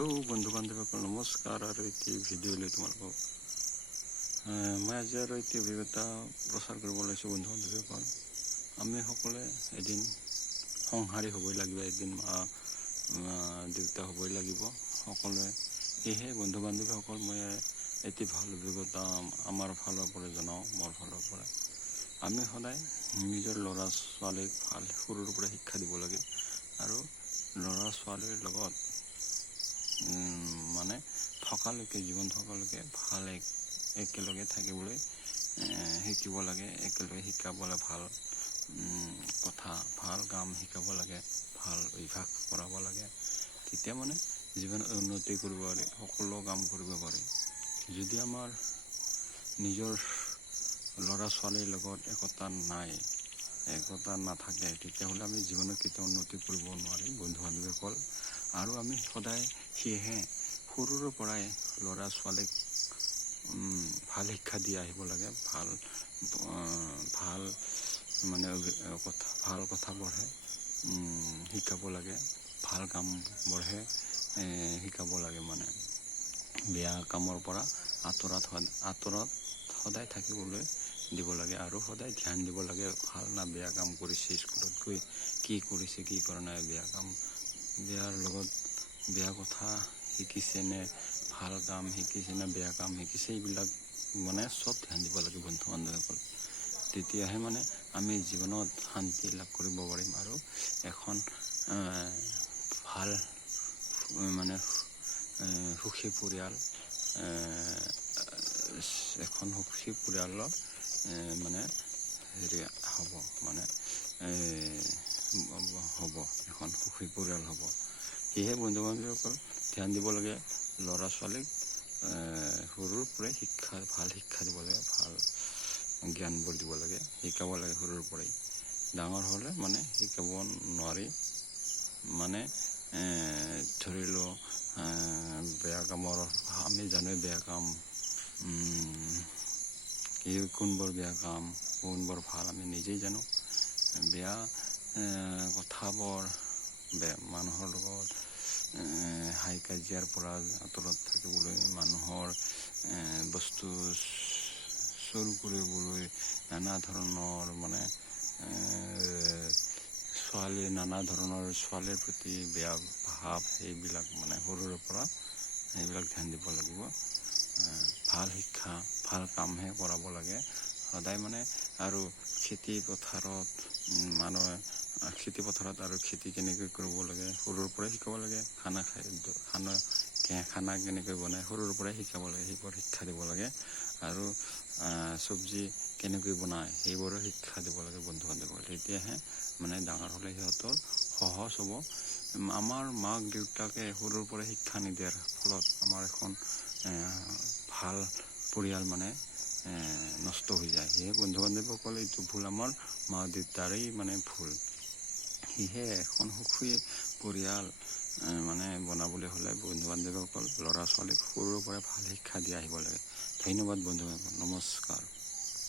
বন্ধু বান্ধৱীসকল নমস্কাৰ। আৰু এটি ভিডিঅ'লৈ তোমালোকক মই আজি আৰু এটি অভিজ্ঞতা প্ৰচাৰ কৰিব ওলাইছোঁ। বন্ধু বান্ধৱীসকল, আমি সকলোৱে এদিন সংসাৰী হ'বই লাগিব, এদিন মা দেউতা হ'বই লাগিব সকলোৱে। সেয়েহে বন্ধু বান্ধৱীসকল, মই এটি ভাল অভিজ্ঞতা আমাৰ ফালৰ পৰা জনাওঁ। মোৰ ফালৰ পৰা আমি সদায় নিজৰ ল'ৰা ছোৱালীক ভাল সৰুৰ পৰা শিক্ষা দিব লাগে, আৰু ল'ৰা ছোৱালীৰ লগত মানে থকালৈকে, জীৱন থকালৈকে ভাল একেলগে থাকিবলৈ শিকিব লাগে, একেলগে শিকাবলৈ ভাল কথা, ভাল কাম শিকাব লাগে, ভাল অভ্যাস কৰাব লাগে। তেতিয়া মানে জীৱন উন্নতি কৰিব পাৰি, সকলো কাম কৰিব পাৰি। যদি আমাৰ নিজৰ ল'ৰা ছোৱালীৰ লগত একতা নাথাকে, তেতিয়াহ'লে আমি জীৱনত কেতিয়াও উন্নতি কৰিব নোৱাৰিম বন্ধু বান্ধৱীসকল। আৰু আমি সদায় সেয়েহে সৰুৰে পৰাই ল'ৰা ছোৱালীক ভাল শিক্ষা দি আহিব লাগে। ভাল মানে ভাল কথাবোৰহে শিকাব লাগে, ভাল কামবোৰহে শিকাব লাগে। মানে বেয়া কামৰ পৰা আঁতৰত সদায় থাকিবলৈ দিব লাগে, আৰু সদায় ধ্যান দিব লাগে। ভাল না বেয়া কাম কৰিছে, স্কুলত গৈ কি কৰিছে, কি কৰা নাই, বেয়াৰ লগত বেয়া কথা শিকিছে নে, ভাল কাম শিকিছে নে, বেয়া কাম শিকিছে, এইবিলাক মানে চব ধ্যান দিব লাগে বন্ধু বান্ধৱীসকল। তেতিয়াহে মানে আমি জীৱনত শান্তি লাভ কৰিব পাৰিম, আৰু এখন ভাল মানে সুখী পৰিয়াল, এখন সুখী পৰিয়ালৰ মানে হ'ব, মানে এখন সুখী পৰিয়াল হ'ব। সেয়েহে বন্ধু বান্ধৱীসকল, ধ্যান দিব লাগে ল'ৰা ছোৱালীক সৰুৰ পৰাই ভাল শিক্ষা দিব লাগে, ভাল জ্ঞানবোৰ দিব লাগে, শিকাব লাগে সৰুৰ পৰাই। ডাঙৰ হ'লে মানে শিকাব নোৱাৰি। মানে ধৰি লওঁ বেয়া কামৰ, আমি জানো বেয়া কাম কোনবোৰ বেয়া কাম, কোনবোৰ ভাল, আমি নিজেই জানো। বেয়া কথাবোৰ, মানুহৰ লগত হাই কাজিয়াৰ পৰা আঁতৰত থাকিবলৈ, মানুহৰ বস্তু চুৰ কৰিবলৈ, নানা ধৰণৰ মানে ছোৱালীৰ প্ৰতি বেয়া ভাৱ, সেইবিলাক মানে সৰুৰে পৰা সেইবিলাক ধ্যান দিব লাগিব। ভাল শিক্ষা, ভাল কামহে কৰাব লাগে সদায় মানে। আৰু খেতি পথাৰত আৰু খেতি কেনেকৈ কৰিব লাগে সৰুৰ পৰাই শিকাব লাগে। খানা কেনেকৈ বনায় সৰুৰ পৰাই শিকাব লাগে, সেইবোৰ শিক্ষা দিব লাগে। আৰু চব্জি কেনেকৈ বনায় সেইবোৰো শিক্ষা দিব লাগে বন্ধু বান্ধৱীসকল। তেতিয়াহে মানে ডাঙৰ হ'লে সিহঁতৰ সহজ হ'ব। আমাৰ মাক দেউতাকে সৰুৰ পৰা শিক্ষা নিদিয়াৰ ফলত আমাৰ এখন ভাল পৰিয়াল মানে নষ্ট হৈ যায়। সেয়ে বন্ধু বান্ধৱীসকল, এইটো ভুল আমাৰ মা দেউতাৰেই মানে ভুল। সেয়েহে এখন সুখী পৰিয়াল মানে বনাবলৈ হ'লে বন্ধু বান্ধৱীসকল, ল'ৰা ছোৱালীক সৰুৰে পৰা ভাল শিক্ষা দি আহিব লাগে। ধন্যবাদ বন্ধু বান্ধৱ, নমস্কাৰ।